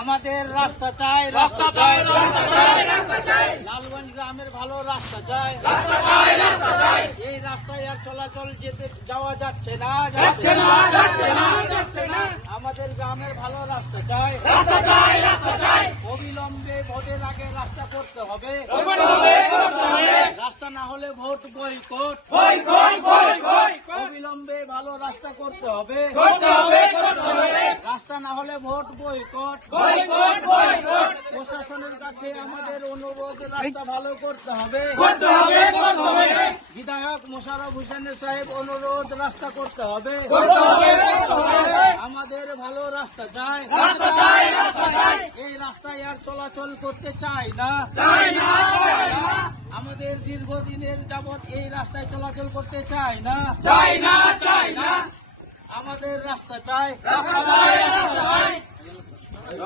আমাদের রাস্তা চাই, রাস্তা চাই, রাস্তা চাই, রাস্তা চাই, লালগঞ্জ গ্রামের ভালো রাস্তা চাই, রাস্তা চাই, রাস্তা চাই, এই রাস্তায় আর চলাচল যাওয়া যাচ্ছে না, যাচ্ছে না, যাচ্ছে না, যাচ্ছে না, আমাদের গ্রামের ভালো রাস্তা চাই, রাস্তা চাই, রাস্তা চাই, অবিলম্বে ভোটের আগে রাস্তা করতে হবে, করতে হবে, করতে হবে, রাস্তা না হলে ভোট বয়কট, অবিলম্বে ভালো রাস্তা করতে হবে, করতে হবে, করতে হবে, রাস্তা না হলে ভোট বয়কট, প্রশাসনের কাছে আমাদের অনুরোধ রাস্তা ভালো করতে হবে, করতে হবে, করতে হবে, বিধায়ক মোশাররফ হোসেনের সাহেব অনুরোধ রাস্তা করতে হবে, করতে হবে, করতে হবে, আমাদের ভালো রাস্তা চাই, রাস্তা চাই, রাস্তা চাই, এই রাস্তায় আর চলাচল করতে চাই না, চাই না, চাই না, আমাদের দীর্ঘদিনের যাবৎ এই রাস্তায় চলাচল করতে চাই না, চাই না, চাই না, আমাদের রাস্তা চাই, রাস্তা চাই, রাস্তা চাই,